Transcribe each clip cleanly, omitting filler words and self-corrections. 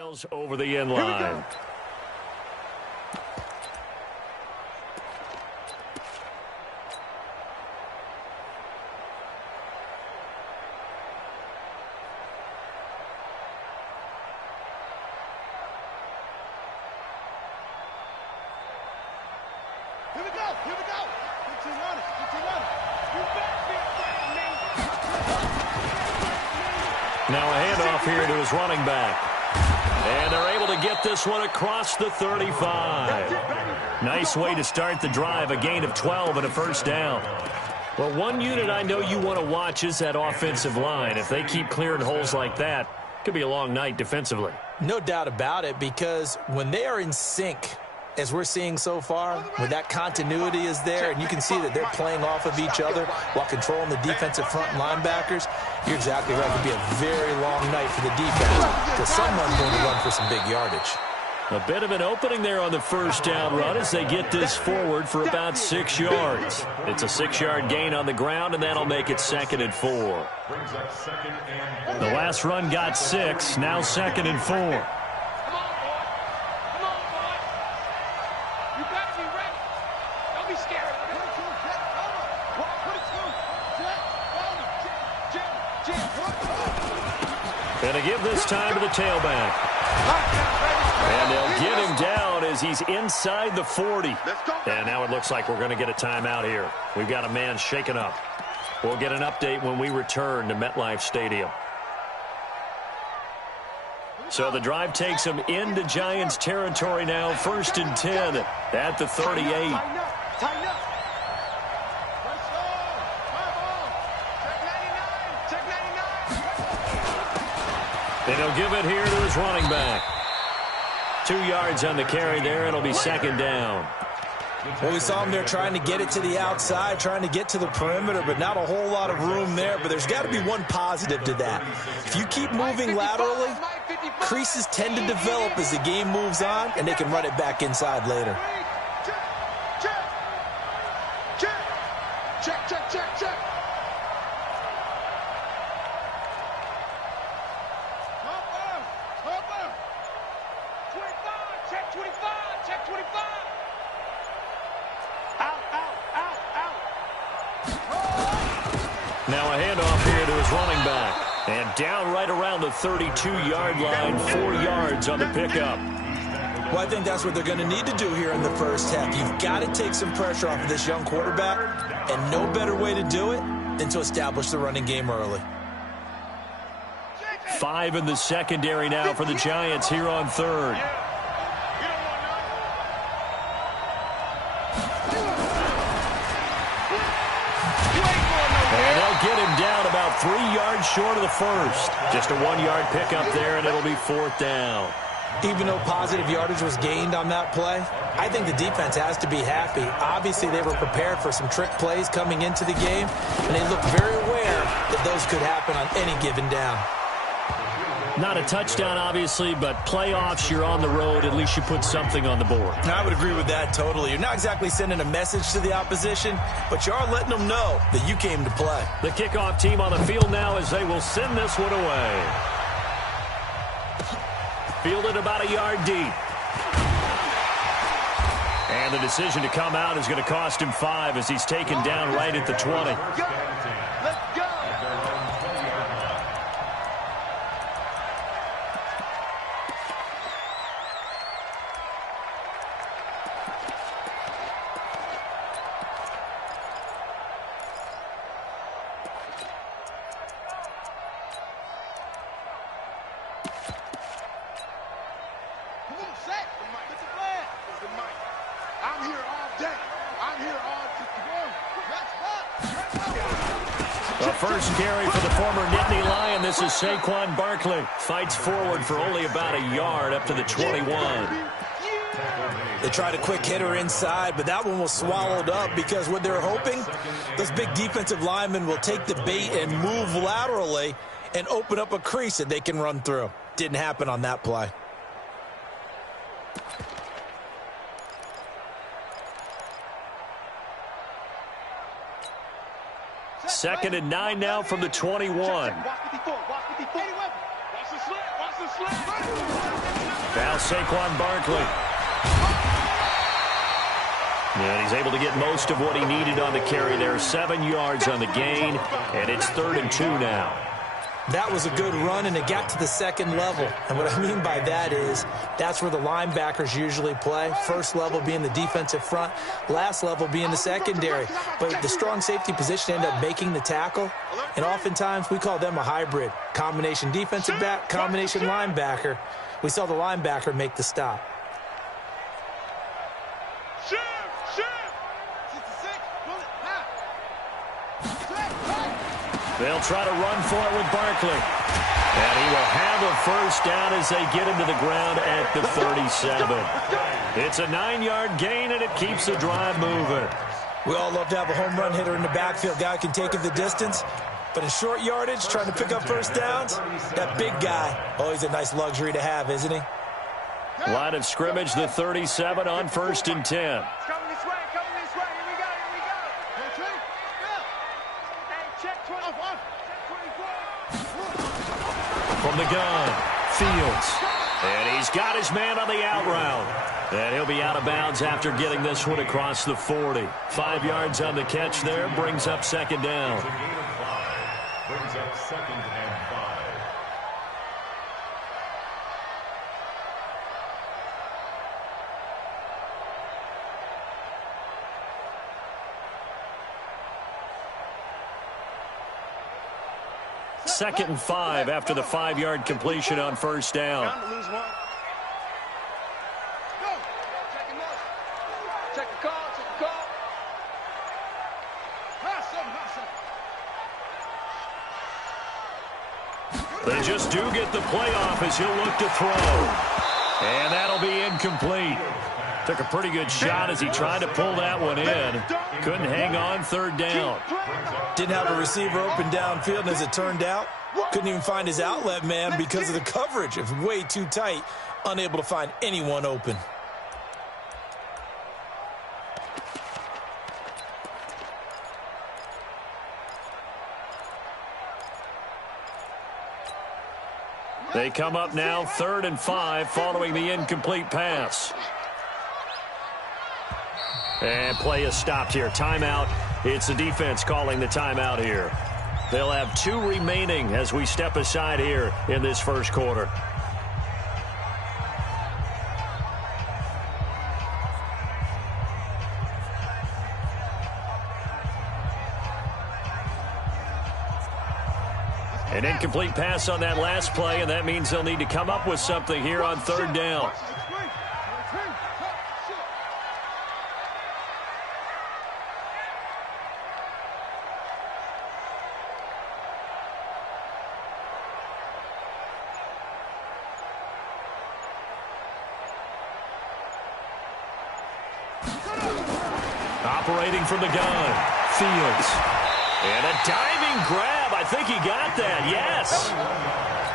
Sails over the end line. Here we go. Here we go. Good team running. Good team running. You better be afraid of me. Now a handoff here to his running back. And they're able to get this one across the 35. Nice way to start the drive. A gain of 12 and a first down. Well, one unit I know you want to watch is that offensive line. If they keep clearing holes like that, it could be a long night defensively. No doubt about it, because when they are in sync, as we're seeing so far, when that continuity is there and you can see that they're playing off of each other while controlling the defensive front linebackers, you're exactly right. It could be a very long night for the defense because someone's going to run for some big yardage. A bit of an opening there on the first down run as they get this forward for about 6 yards. It's a 6-yard gain on the ground, and that'll make it 2nd and 4. The last run got 6, now 2nd and 4. Going to give this time to the tailback. And they'll get him down as he's inside the 40. And now it looks like we're going to get a timeout here. We've got a man shaken up. We'll get an update when we return to MetLife Stadium. So the drive takes them into Giants territory now. 1st and 10 at the 38. Tighten up. And he'll give it here to his running back. 2 yards on the carry there. It'll be 2nd down. Well, we saw him there trying to get it to the outside, trying to get to the perimeter, but not a whole lot of room there. But there's got to be one positive to that. If you keep moving laterally, creases tend to develop as the game moves on, and they can run it back inside later. Check. Check 25. Out. Now a handoff here to his running back. And down right around the 32-yard line, 4 yards on the pickup. Well, I think that's what they're going to need to do here in the first half. You've got to take some pressure off of this young quarterback, and no better way to do it than to establish the running game early. 5 in the secondary now for the Giants here on 3rd. And they'll get him down about 3 yards short of the first. Just a 1-yard pickup there, and it'll be 4th down. Even though positive yardage was gained on that play, I think the defense has to be happy. Obviously, they were prepared for some trick plays coming into the game, and they looked very aware that those could happen on any given down. Not a touchdown, obviously, but playoffs, you're on the road. At least you put something on the board. I would agree with that totally. You're not exactly sending a message to the opposition, but you are letting them know that you came to play. The kickoff team on the field now as they will send this one away. Fielded about a yard deep. And the decision to come out is going to cost him 5 as he's taken down right at the 20. Let's go. The first carry for the former Nittany Lion. This is Saquon Barkley. Fights forward for only about a yard up to the 21. They tried a quick hitter inside, but that one was swallowed up because what they're hoping, those big defensive linemen will take the bait and move laterally and open up a crease that they can run through. Didn't happen on that play. Second and 9 now from the 21. Watch the slip. Now Saquon Barkley. And he's able to get most of what he needed on the carry there. 7 yards on the gain, and it's 3rd and 2 now. That was a good run, and it got to the second level. And what I mean by that is that's where the linebackers usually play. First level being the defensive front, last level being the secondary. But the strong safety position ended up making the tackle, and oftentimes we call them a hybrid. Combination defensive back, combination linebacker. We saw the linebacker make the stop. They'll try to run for it with Barkley. And he will have a first down as they get him to the ground at the 37. It's a 9-yard gain, and it keeps the drive moving. We all love to have a home run hitter in the backfield. Guy who can take it the distance. But in short yardage, trying to pick up first downs, that big guy, always a nice luxury to have, isn't he? Line of scrimmage, the 37 on 1st and 10. From the gun, Fields. And he's got his man on the out route. And he'll be out of bounds after getting this one across the 40. 5 yards on the catch there, brings up 2nd down. Brings up 2nd and 5. Second and 5 after the 5-yard completion on first down. Check the call. They just do get the play off as he'll look to throw. And that'll be incomplete. Took a pretty good shot as he tried to pull that one in. Couldn't hang on, 3rd down. Didn't have a receiver open downfield, and as it turned out, couldn't even find his outlet man because of the coverage. It was way too tight, unable to find anyone open. They come up now, 3rd and 5, following the incomplete pass. And play is stopped here. Timeout. It's the defense calling the timeout here. They'll have 2 remaining as we step aside here in this first quarter. An incomplete pass on that last play, and that means they'll need to come up with something here on 3rd down. Operating from the gun, Fields. And a diving grab. I think he got that, yes.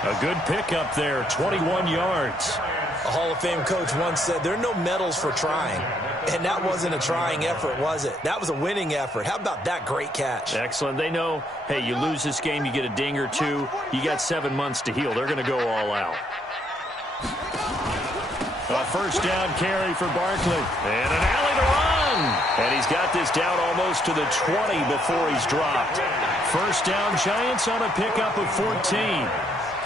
A good pickup there, 21 yards. A Hall of Fame coach once said there are no medals for trying. And that wasn't a trying effort, was it? That was a winning effort. How about that great catch? Excellent. They know, hey, you lose this game, you get a ding or two. You got 7 months to heal. They're going to go all out. A first down carry for Barkley. And an alley to run. And he's got this down almost to the 20 before he's dropped. First down, Giants on a pickup of 14.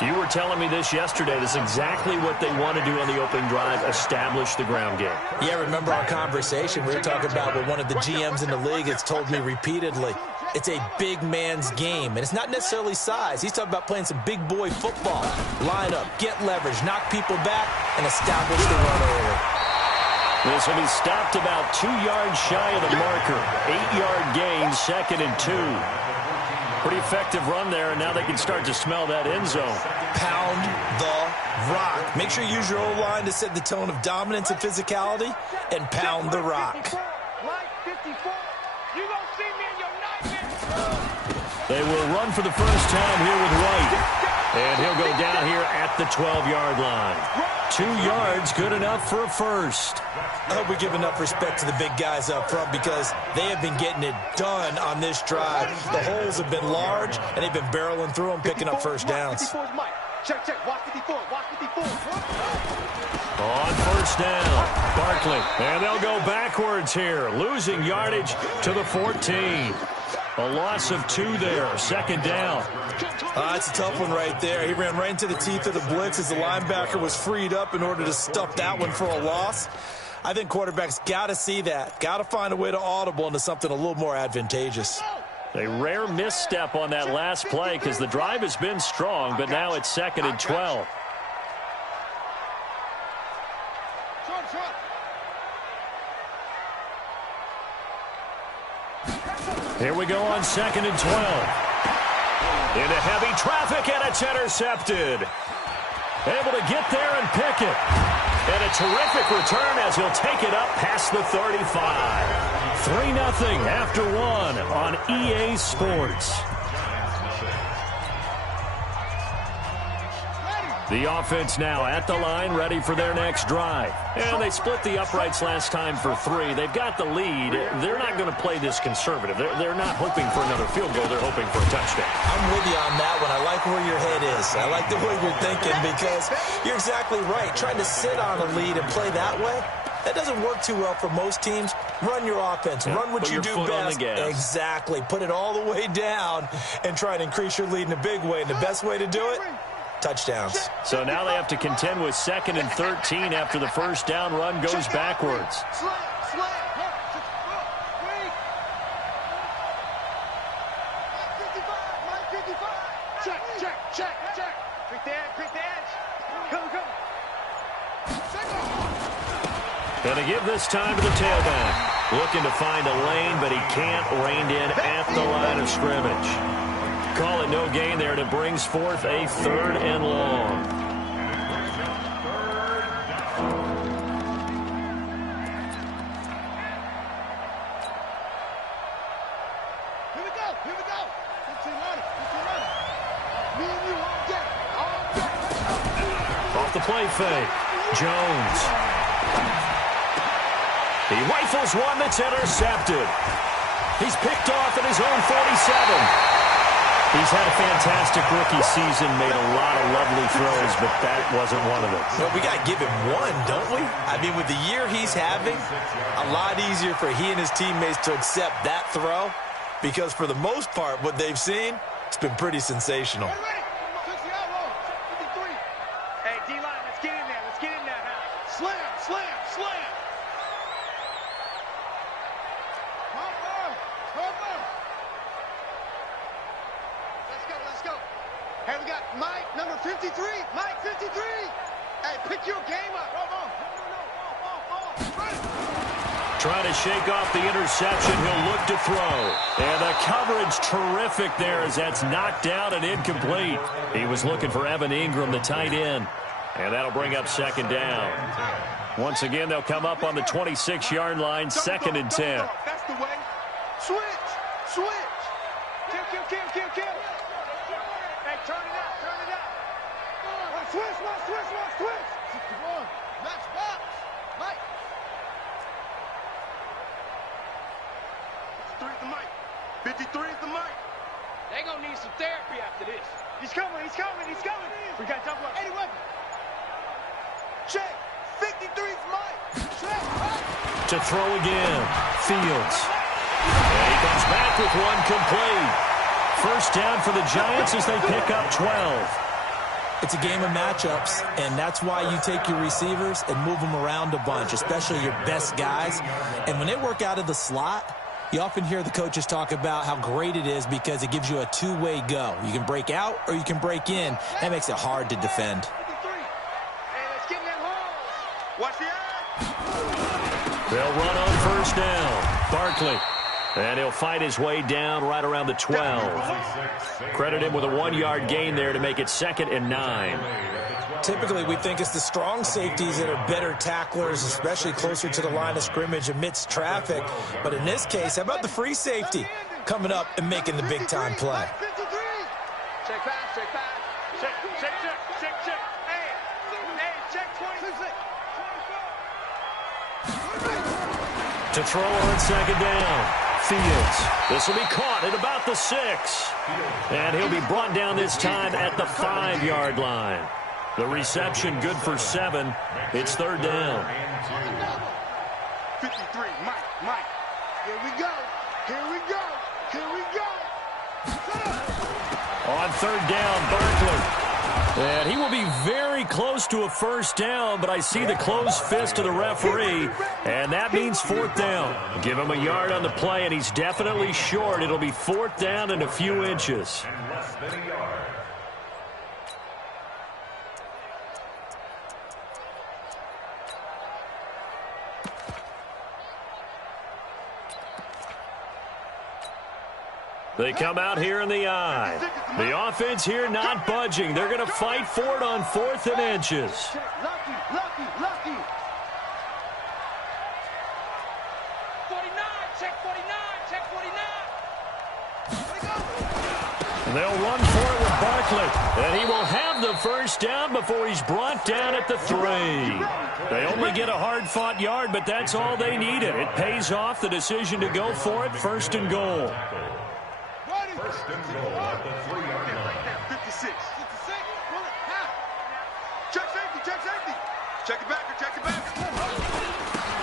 You were telling me this yesterday. This is exactly what they want to do on the opening drive, establish the ground game. Yeah, remember our conversation? We were talking about what one of the GMs in the league has told me repeatedly. It's a big man's game, and it's not necessarily size. He's talking about playing some big boy football. Line up, get leverage, knock people back, and establish the run order. This will be stopped about 2 yards shy of the marker. 8-yard gain, 2nd and 2. Pretty effective run there, and now they can start to smell that end zone. Pound the rock. Make sure you use your O-line to set the tone of dominance and physicality, and pound the rock. They will run for the first time here with White. And he'll go down here at the 12-yard line. 2 yards, good enough for a first. I hope we give enough respect to the big guys up front because they have been getting it done on this drive. The holes have been large, and they've been barreling through them, picking up first downs. Check, check. Watch 54. Watch 54. On first down, Barkley. And they'll go backwards here, losing yardage to the 14. A loss of 2 there, second down. That's a tough one right there. He ran right into the teeth of the blitz as the linebacker was freed up in order to stuff that one for a loss. I think quarterbacks got to see that. Got to find a way to audible into something a little more advantageous. A rare misstep on that last play because the drive has been strong, but now it's second and 12. Here we go on second and 12. Into heavy traffic, and it's intercepted. Able to get there and pick it. And a terrific return as he'll take it up past the 35. 3-0 after 1 on EA Sports. The offense now at the line, ready for their next drive. And they split the uprights last time for 3. They've got the lead. They're not going to play this conservative. They're not hoping for another field goal. They're hoping for a touchdown. I'm with you on that one. I like where your head is. I like the way you're thinking because you're exactly right. Trying to sit on a lead and play that way, that doesn't work too well for most teams. Run your offense. Run what you do best. Exactly. Put it all the way down and try and increase your lead in a big way. And the best way to do it, touchdowns. So now they have to contend with second and 13 after the first down run goes backwards. Gonna give this time to the tailback. Looking to find a lane, but he can't. Reined in at the line of scrimmage. Call it no gain there, and it brings forth a 3rd and long. Here we go. 15 running. Me and you all day. Off the play fake. Jones. He rifles one that's intercepted. He's picked off at his own 47. He's had a fantastic rookie season, made a lot of lovely throws, but that wasn't one of them. Well, we got to give him one, don't we? I mean, with the year he's having, a lot easier for he and his teammates to accept that throw because for the most part, what they've seen, it's been pretty sensational. Hey, D-line, let's get in there. Let's get in there now. Slam. Let's go. Hey, we got Mike, number 53. Mike, 53. Hey, pick your game up. Trying to shake off the interception. He'll look to throw. And the coverage terrific there as that's knocked down and incomplete. He was looking for Evan Ingram, the tight end. And that'll bring up second down. Once again, they'll come up on the 26-yard line, 2nd and 10. That's the way. Switch. Kill. Hey, turn it out. Switch. 61. Match box. Mike. 53 is the mic. 53 is the mic. They're going to need some therapy after this. He's coming. We got double up. 81. Check. 53's Mike. Check. To throw again. Fields. And he comes back with one complete. First down for the Giants as they pick up 12. It's a game of matchups, and that's why you take your receivers and move them around a bunch, especially your best guys. And when they work out of the slot, you often hear the coaches talk about how great it is because it gives you a two-way go. You can break out or you can break in. That makes it hard to defend. They'll run on first down. Barkley. And he'll fight his way down right around the 12. Credit him with a 1-yard gain there to make it 2nd and 9. Typically, we think it's the strong safeties that are better tacklers, especially closer to the line of scrimmage amidst traffic. But in this case, how about the free safety coming up and making the big-time play? Check pass. Check. Hey, check 26. To throw on 2nd down. he is. This will be caught at about the 6. And he'll be brought down this time at the 5-yard line. The reception good for 7. It's third down. 53, Mike. Here we go. On third down, Barkley. And he will be very close to a first down, but I see the closed fist of the referee, and that means fourth down. Give him a yard on the play, and he's definitely short. It'll be fourth down and a few inches. And less than a yard. They come out here in the eye. The offense here not budging. They're going to fight for it on 4th and inches. Lucky. 49, check 49. And they'll run for it with Barkley. And he will have the first down before he's brought down at the 3. They only get a hard-fought yard, but that's all they needed. It pays off the decision to go for it, 1st and goal. First and goal at the 3-yard line. 56. Check safety. Check it back.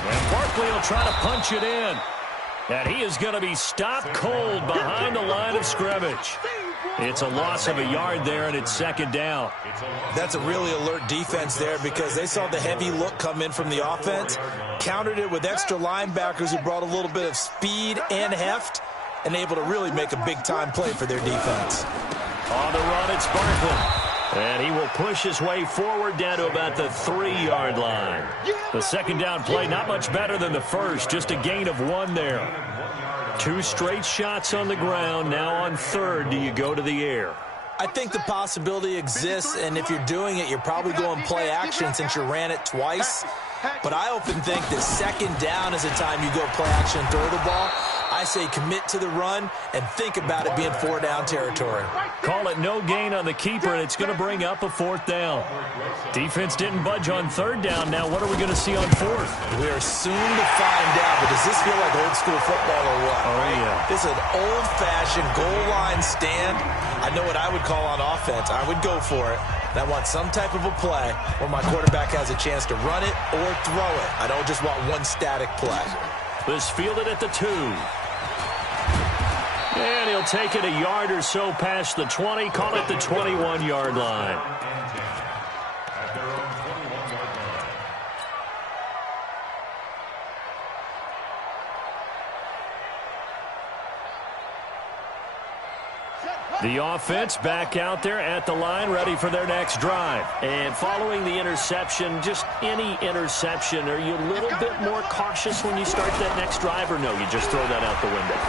And Barkley will try to punch it in. And he is going to be stopped cold behind the line of scrimmage. It's a loss of a yard there, and it's 2nd down. That's a really alert defense there because they saw the heavy look come in from the offense, countered it with extra linebackers who brought a little bit of speed and heft, and able to really make a big-time play for their defense. On the run, it's Barkley. And he will push his way forward down to about the 3-yard line. The 2nd down play, not much better than the first, just a gain of 1 there. 2 straight shots on the ground. Now on 3rd, do you go to the air? I think the possibility exists, and if you're doing it, you're probably going play action since you ran it twice. But I often think that 2nd down is the time you go play action and throw the ball. I say commit to the run and think about it being 4-down territory. Call it no gain on the keeper, and it's going to bring up a 4th down. Defense didn't budge on 3rd down. Now what are we going to see on 4th? We are soon to find out, but does this feel like old school football or what? Oh, yeah. This is an old-fashioned goal line stand. I know what I would call on offense. I would go for it. And I want some type of a play where my quarterback has a chance to run it or throw it. I don't just want one static play. This fielded at the 2. And he'll take it a yard or so past the 20, call it the 21-yard line. At their own 21-yard line. The offense back out there at the line, ready for their next drive. And following the interception, just any interception, are you a little bit more cautious when you start that next drive, or no, you just throw that out the window?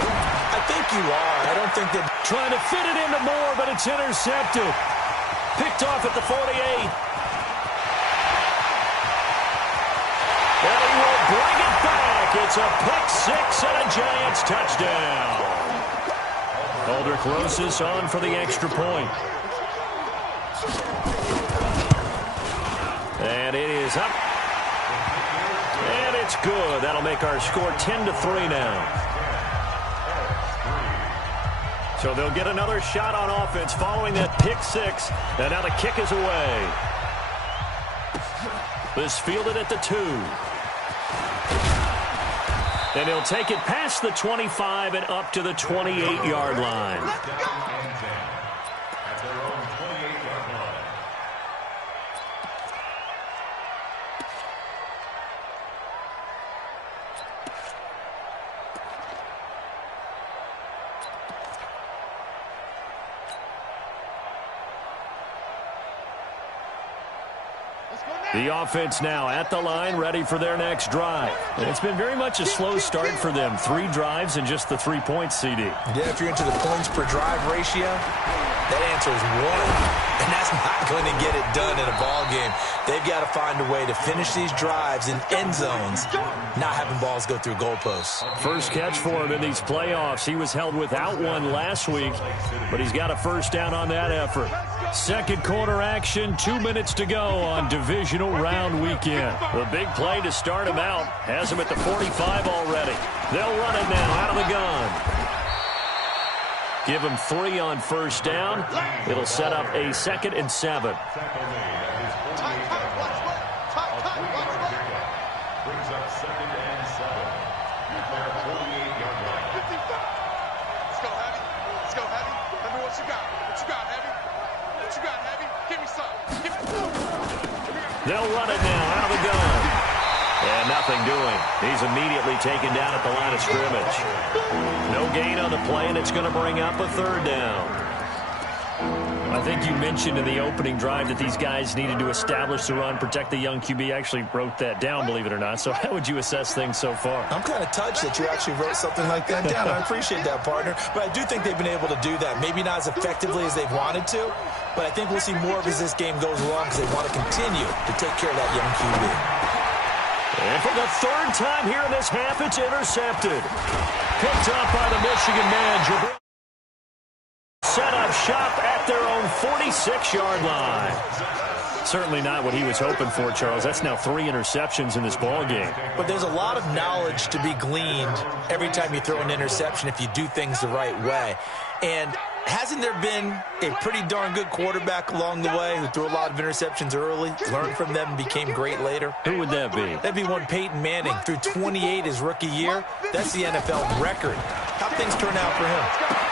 I think you are. I don't think that... Trying to fit it into Moore, but it's intercepted. Picked off at the 48. And he will bring it back. It's a pick 6 and a Giants touchdown. Aldrich Rosas on for the extra point. And it is up. And it's good. That'll make our score 10-3 now. So they'll get another shot on offense following that pick 6. And now the kick is away. This fielded at the 2. And he'll take it past the 25 and up to the 28-yard line. At their own 28-yard line. The offense now at the line, ready for their next drive. And it's been very much a slow start for them. 3 drives and just the 3 points, CD. Yeah, if you're into the points per drive ratio, that answer is 1. And that's not going to get it done in a ball game. They've got to find a way to finish these drives in end zones, not having balls go through goalposts. First catch for him in these playoffs. He was held without one last week, but he's got a first down on that effort. Second quarter action, 2 minutes to go on divisional round weekend. The big play to start him out has him at the 45 already. They'll run it now out of the gun. Give him 3 on first down. It'll set up a 2nd and 7. Brings up 2nd and 7. Their 48-yard line. Let's go, Heavy. Let's go, Heavy. Let me what you got. What you got, Heavy? What you got, Heavy? Give me some. Give me some. They'll run it now out of the gun. And nothing doing. He's immediately taken down at the line of scrimmage. No gain on the play, and it's going to bring up a 3rd down. I think you mentioned in the opening drive that these guys needed to establish the run, protect the young QB. I actually wrote that down, believe it or not. So how would you assess things so far? I'm kind of touched that you actually wrote something like that down. I appreciate that, partner. But I do think they've been able to do that. Maybe not as effectively as they've wanted to, but I think we'll see more of as this game goes along because they want to continue to take care of that young QB. And for the 3rd time here in this half, it's intercepted. Picked up by the Michigan man. Set up shop at their own 46-yard line. Certainly not what he was hoping for, Charles. That's now 3 interceptions in this ball game. But there's a lot of knowledge to be gleaned every time you throw an interception if you do things the right way. And hasn't there been a pretty darn good quarterback along the way who threw a lot of interceptions early, learned from them, and became great later? Who would that be? That'd be one Peyton Manning. Threw 28 his rookie year. That's the NFL record. How things turn out for him?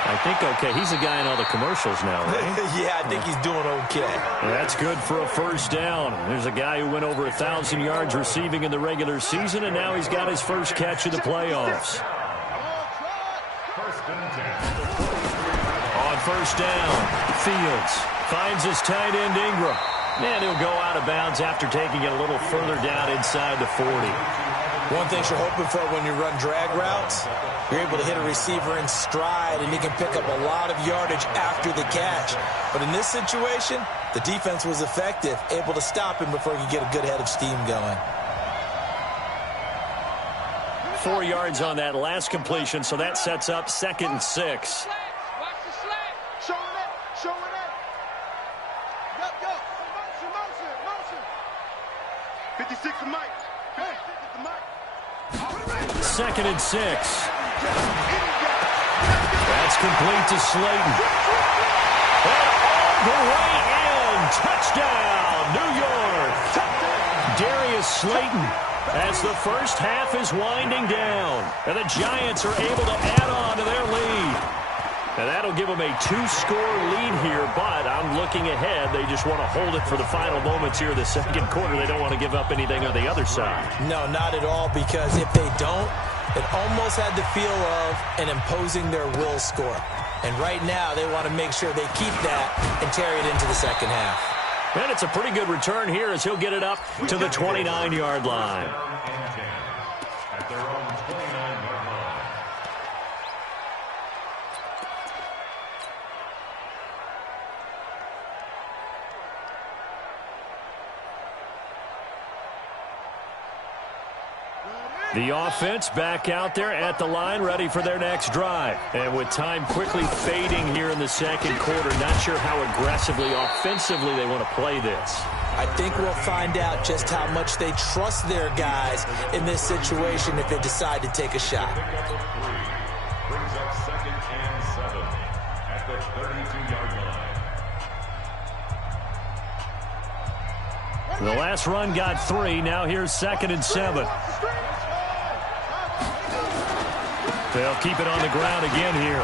I think okay. He's a guy in all the commercials now, right? Yeah, I think he's doing okay. That's good for a first down. There's a guy who went over 1,000 yards receiving in the regular season, and now he's got his first catch in the playoffs. On first down, Fields finds his tight end Ingram. And he'll go out of bounds after taking it a little further down inside the 40. One thing you're hoping for when you run drag routes, you're able to hit a receiver in stride, and he can pick up a lot of yardage after the catch. But in this situation, the defense was effective, able to stop him before he could get a good head of steam going. 4 yards on that last completion, so that sets up 2nd and 6. Watch the slant. Showing it. Showing it. Go. Motion. 56 to Mike. Hey, 50 to Mike. 2nd and 6. That's complete to Slayton. And all the way in. Touchdown, New York. Darius Slayton, as the first half is winding down. And the Giants are able to add on to their lead. And that'll give them a 2-score lead here, but I'm looking ahead. They just want to hold it for the final moments here in the second quarter. They don't want to give up anything on the other side. No, not at all, because if they don't, it almost had the feel of an imposing their will score. And right now, they want to make sure they keep that and carry it into the second half. And it's a pretty good return here as he'll get it up to the 29-yard line. At their own 29-yard line. The offense back out there at the line, ready for their next drive. And with time quickly fading here in the second quarter, not sure how aggressively, offensively they want to play this. I think we'll find out just how much they trust their guys in this situation if they decide to take a shot. Brings up 2nd and 7 at the 32-yard line. The last run got 3. Now here's 2nd and 7. They'll keep it on the ground again here.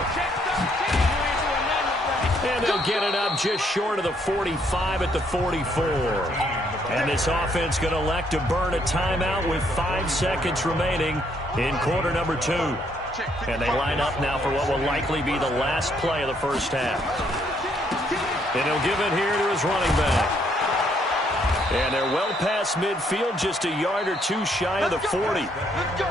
And they'll get it up just short of the 45 at the 44. And this offense going to elect to burn a timeout with 5 seconds remaining in quarter number 2. And they line up now for what will likely be the last play of the first half. And he'll give it here to his running back. And they're well past midfield, just a yard or two shy of the 40.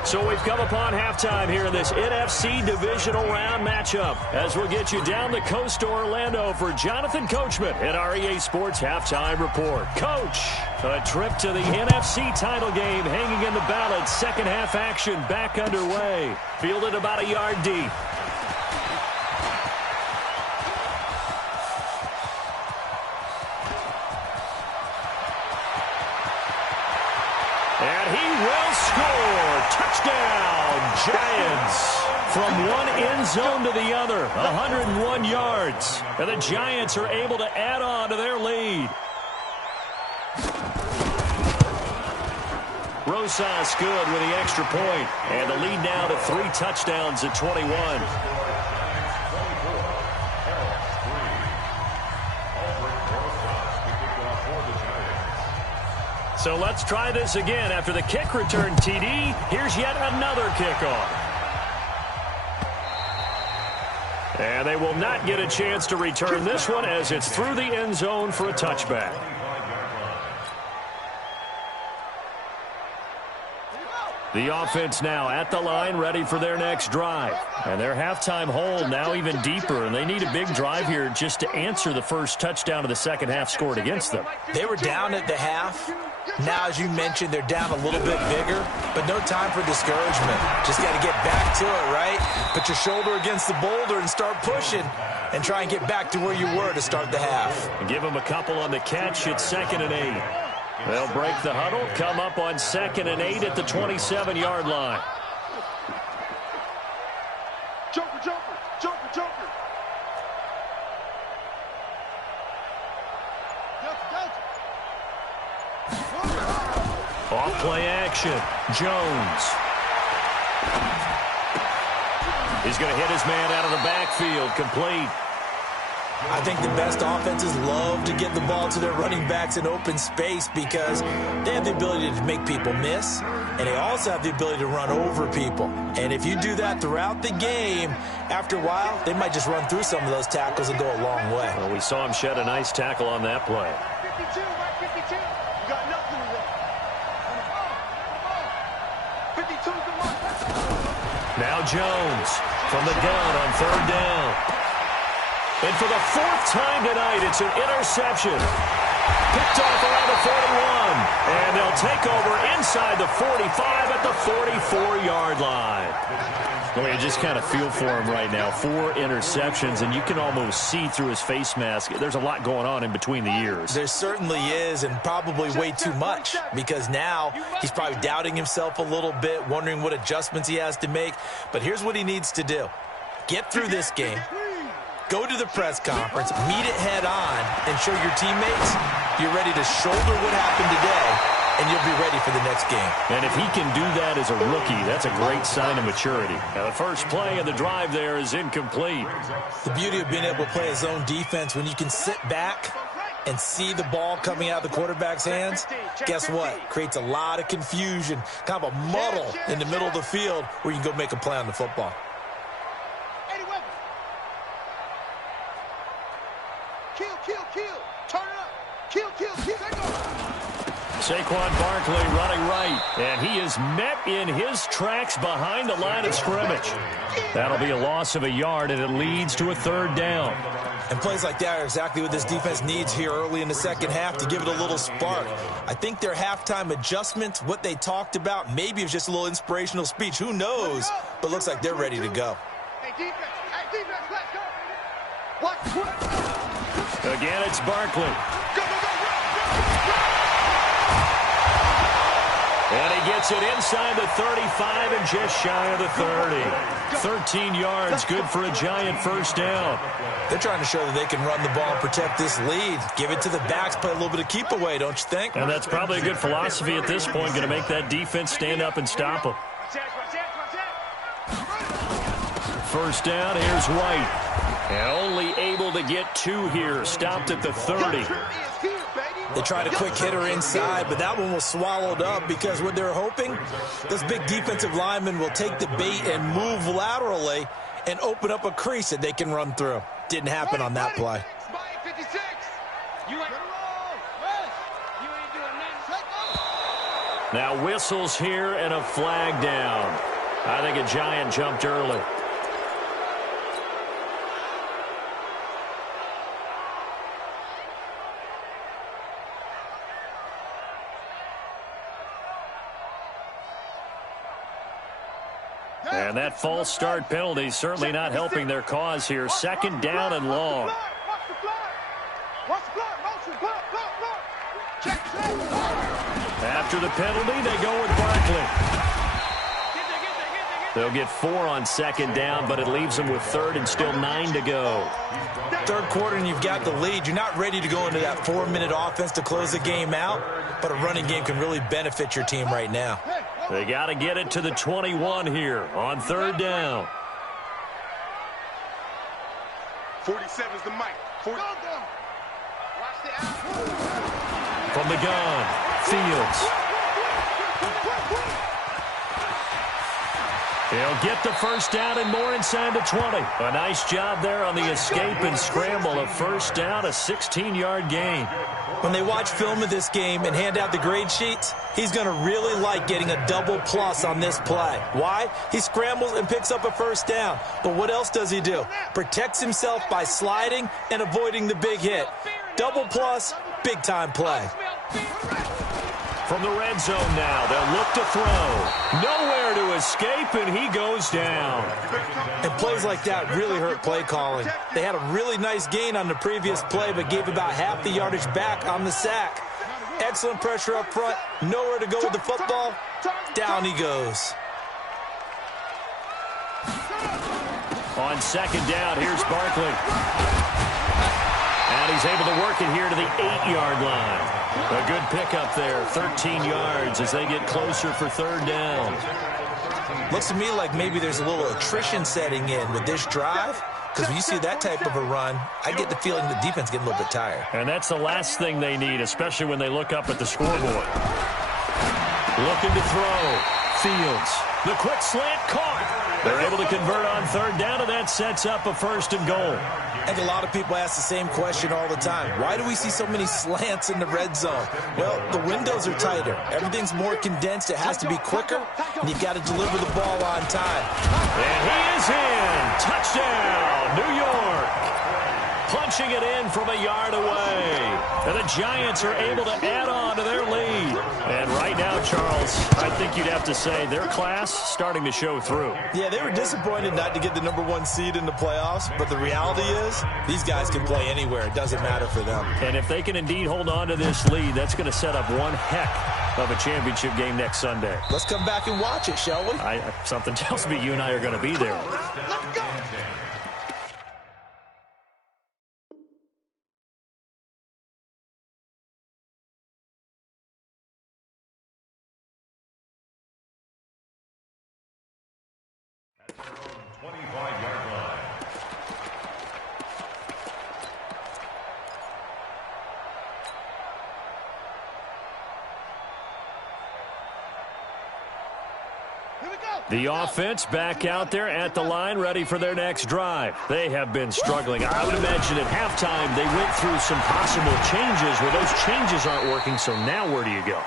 So we've come upon halftime here in this NFC divisional round matchup, as we'll get you down the coast to Orlando for Jonathan Coachman at our EA Sports Halftime Report. Coach, a trip to the NFC title game hanging in the balance. Second half action back underway. Fielded about a yard deep. And he will score. Touchdown, Giants. From one end zone to the other, 101 yards. And the Giants are able to add on to their lead. Rosas good with the extra point. And the lead now to 3 touchdowns at 21. So let's try this again. After the kick return TD, here's yet another kickoff. And they will not get a chance to return this one as it's through the end zone for a touchback. The offense now at the line, ready for their next drive. And their halftime hole now even deeper, and they need a big drive here just to answer the first touchdown of the second half scored against them. They were down at the half. Now, as you mentioned, they're down a little bit bigger, but no time for discouragement. Just got to get back to it, right? Put your shoulder against the boulder and start pushing and try and get back to where you were to start the half. Give them a couple on the catch. It's 2nd and 8. They'll break the huddle, come up on 2nd and 8 at the 27-yard line. Joker, joker, joker, joker. Off play action. Jones. He's going to hit his man out of the backfield. Complete. I think the best offenses love to get the ball to their running backs in open space because they have the ability to make people miss, and they also have the ability to run over people. And if you do that throughout the game, after a while, they might just run through some of those tackles and go a long way. Well, we saw him shed a nice tackle on that play. 52, right 52. You got nothing to run. 52 is the mark. Now Jones from the gun on 3rd down. And for the 4th time tonight, it's an interception. Picked off around the 41. And they'll take over inside the 45 at the 44-yard line. Well, you just kind of feel for him right now. 4 interceptions, and you can almost see through his face mask. There's a lot going on in between the ears. There certainly is, and probably way too much, because now he's probably doubting himself a little bit, wondering what adjustments he has to make. But here's what he needs to do. Get through this game. Go to the press conference, meet it head on, and show your teammates you're ready to shoulder what happened today, and you'll be ready for the next game. And if he can do that as a rookie, that's a great sign of maturity. Now, the first play of the drive there is incomplete. The beauty of being able to play a zone defense when you can sit back and see the ball coming out of the quarterback's hands, guess what? Creates a lot of confusion, kind of a muddle in the middle of the field where you can go make a play on the football. Kill. Turn it up. Kill. Saquon Barkley running right. And he is met in his tracks behind the line of scrimmage. That'll be a loss of a yard, and it leads to a 3rd down. And plays like that are exactly what this defense needs here early in the second half to give it a little spark. I think their halftime adjustments, what they talked about, maybe it was just a little inspirational speech. Who knows? But looks like they're ready to go. Hey, defense, let's go. Watch. Again, it's Barkley. Go. And he gets it inside the 35 and just shy of the 30. 13 yards, good for a Giant 1st down. They're trying to show that they can run the ball and protect this lead. Give it to the backs, play a little bit of keep away, don't you think? And that's probably a good philosophy at this point, going to make that defense stand up and stop them. 1st down, here's White. And only able to get 2 here, stopped at the 30. They tried a quick hitter inside, but that one was swallowed up because what they're hoping, those big defensive linemen will take the bait and move laterally and open up a crease that they can run through. Didn't happen on that play. You ain't doing Now whistles here and a flag down. I think a Giant jumped early. And that false start penalty certainly not helping their cause here. Second down and long. After the penalty, they go with Barkley. They'll get 4 on second down, but it leaves them with third and still 9 to go. Third quarter and you've got the lead. You're not ready to go into that 4-minute offense to close the game out, but a running game can really benefit your team right now. They got to get it to the 21 here on third down. 47 is the mic. From the gun, Fields. He'll get the first down and more inside the 20. A nice job there on the escape and scramble. A first down, a 16-yard gain. When they watch film of this game and hand out the grade sheets, he's going to really like getting a double plus on this play. Why? He scrambles and picks up a first down. But what else does he do? Protects himself by sliding and avoiding the big hit. Double plus, big-time play. From the red zone now, they'll look to throw. Nowhere to escape, and he goes down. And plays like that really hurt play calling. They had a really nice gain on the previous play, but gave about half the yardage back on the sack. Excellent pressure up front. Nowhere to go with the football. Down he goes. On second down, here's Barkley. And he's able to work it here to the 8-yard line. A good pickup there, 13 yards as they get closer for third down. Looks to me like maybe there's a little attrition setting in with this drive, because when you see that type of a run, I get the feeling the defense getting a little bit tired. And that's the last thing they need, especially when they look up at the scoreboard. Looking to throw. Fields. The quick slant caught. They're able to convert on third down, and that sets up a first and goal. I think a lot of people ask the same question all the time. Why do we see so many slants in the red zone? Well, the windows are tighter. Everything's more condensed. It has to be quicker, and you've got to deliver the ball on time. And he is in. Touchdown, New York. Punching it in from a yard away. And the Giants are able to add on to their lead. And right now, Charles, I think you'd have to say their class starting to show through. Yeah, they were disappointed not to get the #1 seed in the playoffs, but the reality is these guys can play anywhere. It doesn't matter for them. And if they can indeed hold on to this lead, that's going to set up one heck of a championship game next Sunday. Let's come back and watch it, shall we? Something tells me you and I are going to be there. The offense back out there at the line, ready for their next drive. They have been struggling. I would imagine at halftime they went through some possible changes. Well, those changes aren't working, so now where do you go?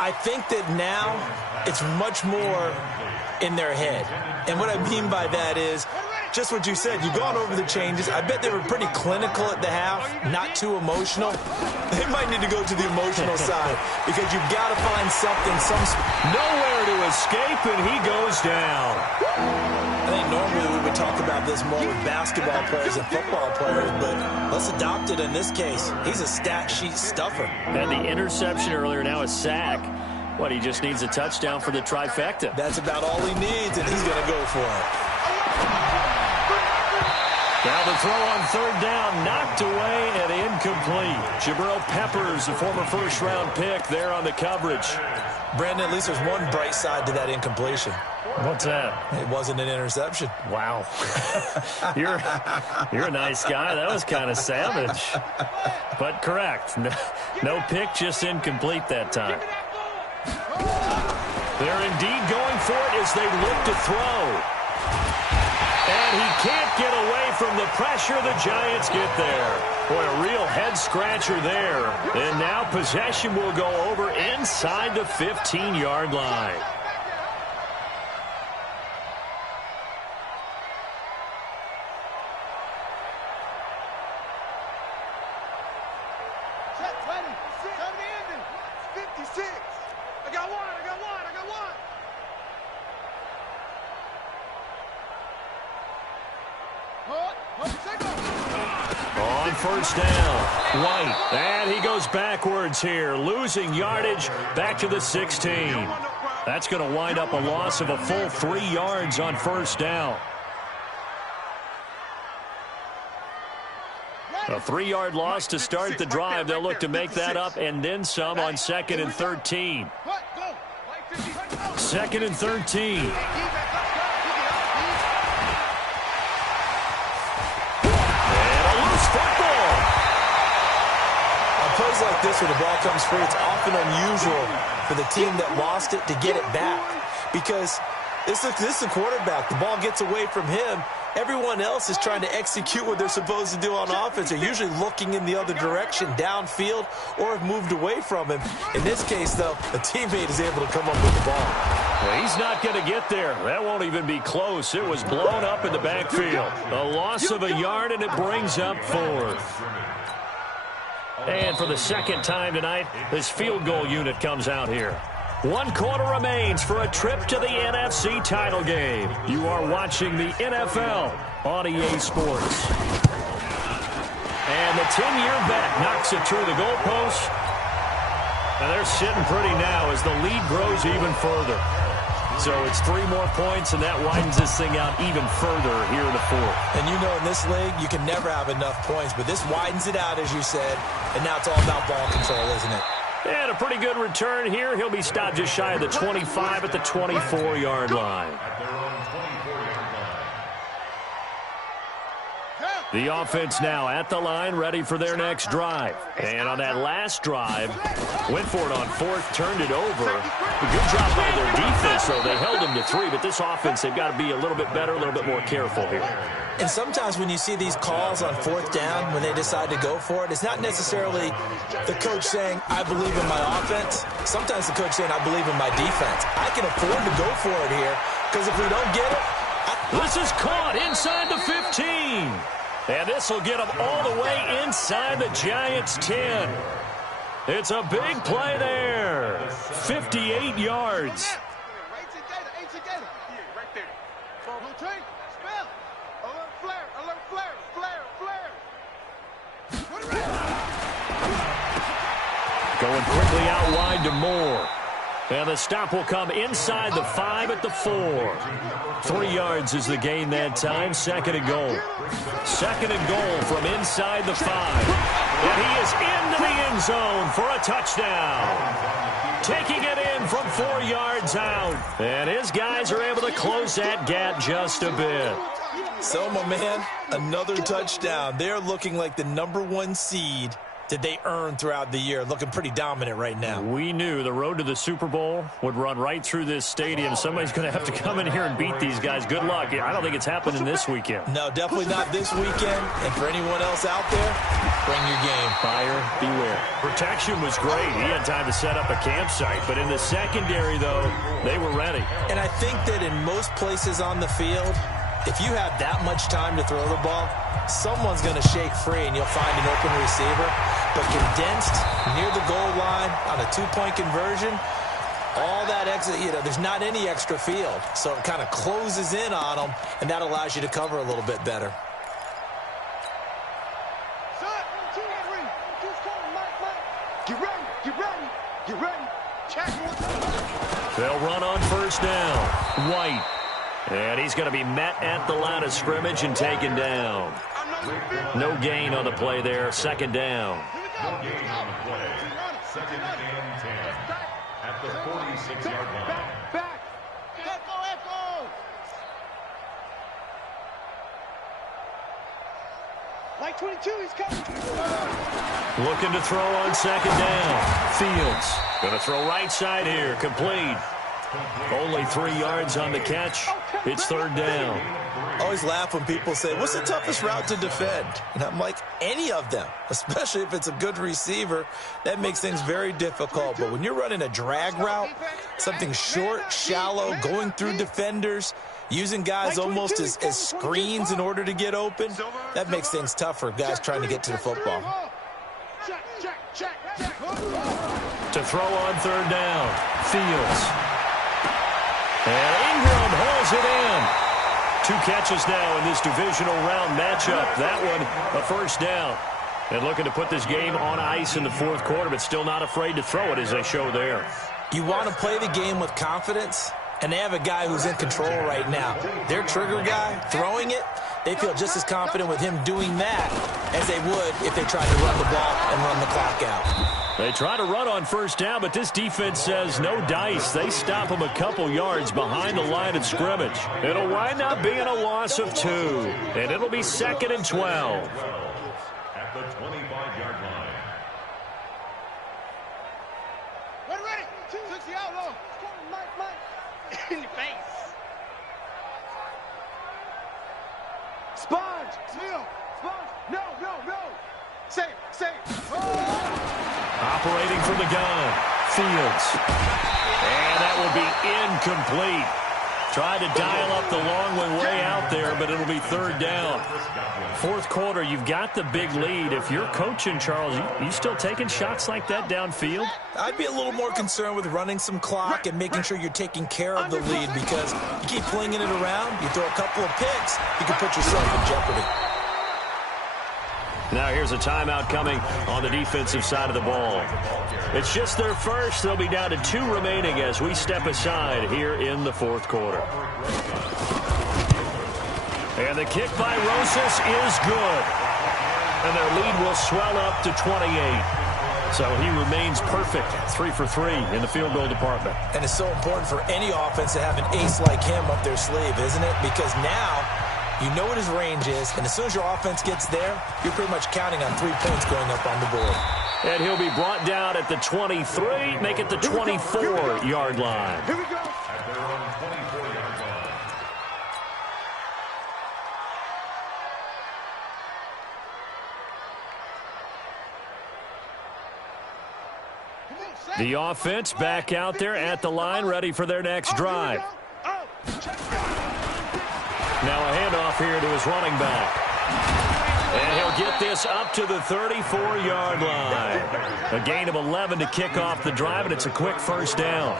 I think that now it's much more in their head. And what I mean by that is just what you said. You've gone over the changes. I bet they were pretty clinical at the half, not too emotional. They might need to go to the emotional side because you've got to find something. Nowhere to escape, and he goes down. I think normally we would talk about this more with basketball players and football players, but let's adopt it in this case. He's a stat sheet stuffer. And the interception earlier, now a sack. What, he just needs a touchdown for the trifecta. That's about all he needs, and he's going to go for it. Now the throw on third down, knocked away and incomplete. Jabril Peppers, the former first-round pick, there on the coverage. Brandon, at least there's one bright side to that incompletion. What's that? It wasn't an interception. Wow. You're a nice guy. That was kind of savage. But correct. No pick, just incomplete that time. They're indeed going for it as they look to throw. And he can't get away from the pressure. The Giants get there. Boy, a real head-scratcher there. And now possession will go over inside the 15-yard line. On first down, White. And he goes backwards here, losing yardage back to the 16. That's going to wind up a loss of a full 3 yards on first down. A 3-yard loss to start the drive. They'll look to make that up and then some on 2nd and 13. 2nd and 13. Plays like this where the ball comes free, it's often unusual for the team that lost it to get it back, because this is a quarterback. The ball gets away from him. Everyone else is trying to execute what they're supposed to do on offense. They're usually looking in the other direction, downfield, or have moved away from him. In this case, though, a teammate is able to come up with the ball. Well, he's not going to get there. That won't even be close. It was blown up in the backfield. A loss of a yard, and it brings up 4th. And for the second time tonight, this field goal unit comes out here. 1 quarter remains for a trip to the NFC title game. You are watching the NFL on EA Sports. And the 10-year vet knocks it through the goalpost. And they're sitting pretty now as the lead grows even further. So it's 3 more points, and that widens this thing out even further here in the 4th. And you know, in this league, you can never have enough points, but this widens it out, as you said, and now it's all about ball control, isn't it? And a pretty good return here. He'll be stopped just shy of the 25 at the 24-yard line. The offense now at the line, ready for their next drive. And on that last drive, went for it on 4th, turned it over. A good job by their defense, though. They held them to 3, but this offense, they've got to be a little bit better, a little bit more careful here. And sometimes when you see these calls on 4th down, when they decide to go for it, it's not necessarily the coach saying, I believe in my offense. Sometimes the coach saying, I believe in my defense. I can afford to go for it here, because if we don't get it... This is caught inside the 15. And this will get them all the way inside the Giants' 10. It's a big play there. 58 yards. Going quickly out wide to Moore. And the stop will come inside the 5 at the 4. 3 yards is the gain that time. 2nd and goal. 2nd and goal from inside the 5. And he is into the end zone for a touchdown. Taking it in from 4 yards out. And his guys are able to close that gap just a bit. So, my man, another touchdown. They're looking like the #1 seed that they earned throughout the year, looking pretty dominant right now. We knew the road to the Super Bowl would run right through this stadium. Somebody's going to have to come in here and beat these guys. Good luck. I don't think it's happening this weekend. No, definitely not this weekend. And for anyone else out there, bring your game. Buyer beware. Protection was great. He had time to set up a campsite. But in the secondary, though, they were ready. And I think that in most places on the field, if you have that much time to throw the ball, someone's going to shake free and you'll find an open receiver. But condensed near the goal line on a 2-point conversion, all that exit, there's not any extra field. So it kind of closes in on them, and that allows you to cover a little bit better. Get ready, get ready, get ready. They'll run on first down. White. And he's going to be met at the line of scrimmage and taken down. No gain on the play there. 2nd down. No gain on the play. 2nd and 10 at the 46-yard line. Back. Echo. Like 22, he's coming. Looking to throw on 2nd down. Fields. Going to throw right side here. Complete. Only 3 yards on the catch. It's 3rd down. always laugh when people say, what's the toughest route to defend? And I'm like, any of them, especially if it's a good receiver. That makes things very difficult. But when you're running a drag route, something short, shallow, going through defenders, using guys almost as screens in order to get open, that makes things tough for guys trying to get to the football. To throw on third down, Fields. And Ingram hauls it in. 2 catches now in this divisional round matchup. That one, a first down. And looking to put this game on ice in the fourth quarter, but still not afraid to throw it as they show there. You want to play the game with confidence, and they have a guy who's in control right now. Their trigger guy, throwing it, they feel just as confident with him doing that as they would if they tried to run the ball and run the clock out. They try to run on first down, but this defense says no dice. They stop them a couple yards behind the line of scrimmage. It'll wind up being a loss of 2, and it'll be 2nd and 12. At the 25-yard line. Ready. 60 out low. Mike. In your face. Sponge. Smell. Sponge. No. Safe. Oh. Operating from the gun, Fields. And that will be incomplete. Tried to dial up the long one way out there, but it'll be third down. Fourth quarter, you've got the big lead. If you're coaching, Charles, you still taking shots like that downfield? I'd be a little more concerned with running some clock and making sure you're taking care of the lead, because you keep flinging it around, you throw a couple of picks, you can put yourself in jeopardy. Now here's a timeout coming on the defensive side of the ball. It's just their first. They'll be down to 2 remaining as we step aside here in the fourth quarter. And the kick by Rosas is good. And their lead will swell up to 28. So he remains perfect, 3 for 3 in the field goal department. And it's so important for any offense to have an ace like him up their sleeve, isn't it? Because now you know what his range is, and as soon as your offense gets there, you're pretty much counting on 3 points going up on the board. And he'll be brought down at the 23, make it the 24-yard line. Here we go. At their own 24-yard line. The offense back out there at the line, ready for their next drive. Now a handoff here to his running back. And he'll get this up to the 34-yard line. A gain of 11 to kick off the drive, and it's a quick first down.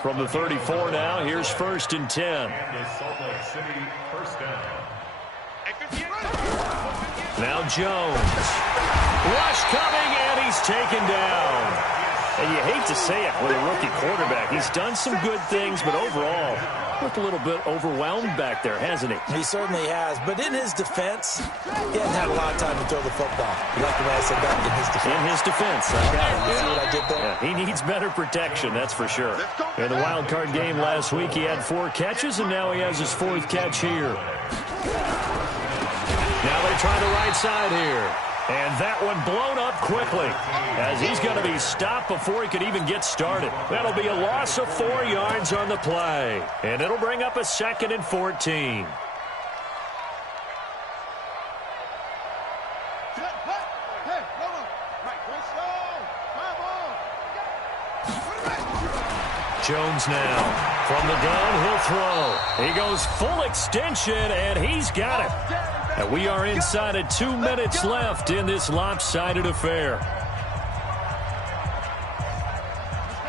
From the 34 now, here's 1st and 10. And the Salt Lake City first down. Now Jones. Rush coming, and he's taken down. And you hate to say it with a rookie quarterback. He's done some good things, but overall, looked a little bit overwhelmed back there, hasn't he? He certainly has. But in his defense, he hasn't had a lot of time to throw the football. You like the way I said that? In his defense. In his defense. I got it. You see what I did there? Yeah, he needs better protection, that's for sure. In the wild card game last week, he had 4 catches, and now he has his 4th catch here. Now they try the right side here. And that one blown up quickly as he's going to be stopped before he could even get started. That'll be a loss of 4 yards on the play. And it'll bring up a 2nd and 14. Jones now from the gun, he'll throw. He goes full extension, and he's got it. And we are inside of 2 minutes left in this lopsided affair.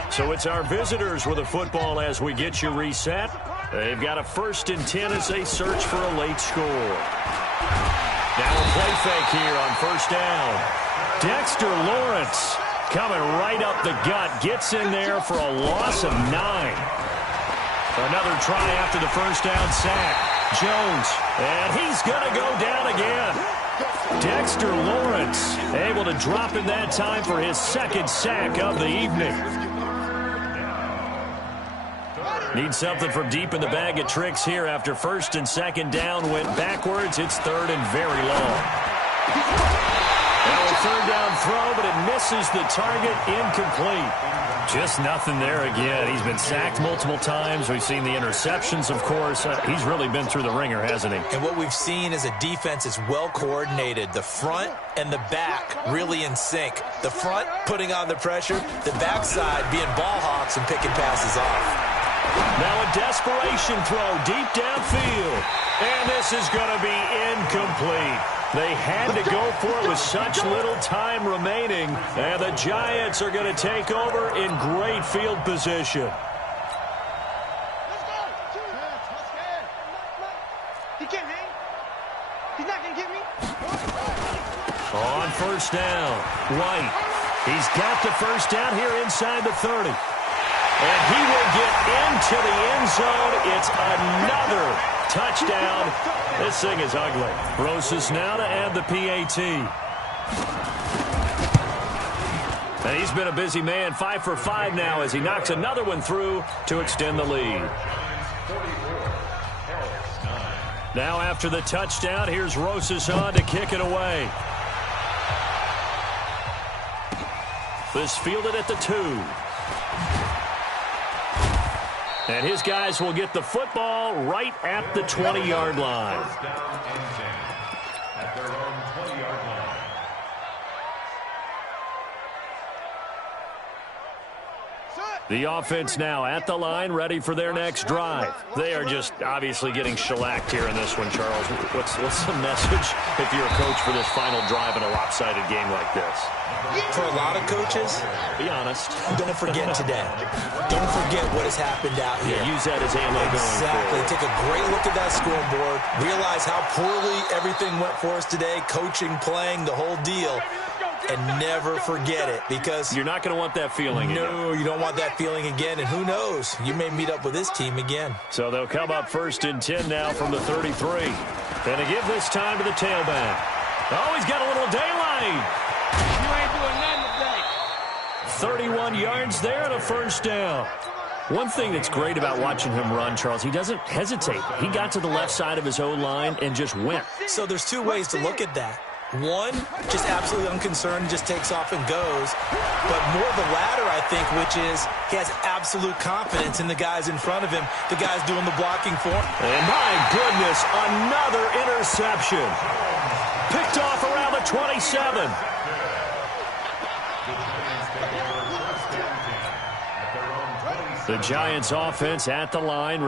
So it's our visitors with a football as we get you reset. They've got a 1st and 10 as they search for a late score. Now a play fake here on 1st down. Dexter Lawrence coming right up the gut, gets in there for a loss of 9. Another try after the 1st down sack. Jones, and he's going to go down again. Dexter Lawrence able to drop in that time for his 2nd sack of the evening. Need something from deep in the bag of tricks here after 1st and 2nd down went backwards. It's 3rd and very long. Now a third down throw, but it misses the target, incomplete. Just nothing there again. He's been sacked multiple times. We've seen the interceptions, of course. He's really been through the ringer, hasn't he? And what we've seen is a defense is well coordinated. The front and the back really in sync. The front putting on the pressure, the backside being ball hawks and picking passes off. Now a desperation throw deep downfield. And this is going to be incomplete. They had to go for it with such little time remaining. And the Giants are going to take over in great field position. Let's go. He can't hang. He's not going to get me. On first down, White. He's got the first down here inside the 30. And he will get into the end zone. It's another touchdown. This thing is ugly. Rosas now to add the PAT. And he's been a busy man, 5 for 5 now as he knocks another one through to extend the lead. Now after the touchdown, here's Rosas on to kick it away. This fielded at the 2. And his guys will get the football right at the 20-yard line. At their own 20-yard line. The offense now at the line, ready for their next drive. They are just obviously getting shellacked here in this one, Charles. What's the message if you're a coach for this final drive in a lopsided game like this? For a lot of coaches, be honest. Don't forget today. Don't forget what has happened out here. Yeah, use that as ammo going Exactly. forward. Take a great look at that scoreboard. Realize how poorly everything went for us today. Coaching, playing, the whole deal. And never forget it, because you're not going to want that feeling again. No, you don't want that feeling again. And who knows? You may meet up with this team again. So they'll come up 1st and 10 now from the 33. And to give this time to the tailback. Oh, he's got a little daylight. You ain't doing nothing today. 31 yards there and a first down. One thing that's great about watching him run, Charles, he doesn't hesitate. He got to the left side of his O-line and just went. So there's two ways to look at that. One, just absolutely unconcerned, just takes off and goes. But more the latter, I think, which is he has absolute confidence in the guys in front of him, the guys doing the blocking for him. And my goodness, another interception. Picked off around the 27. The Giants offense at the line.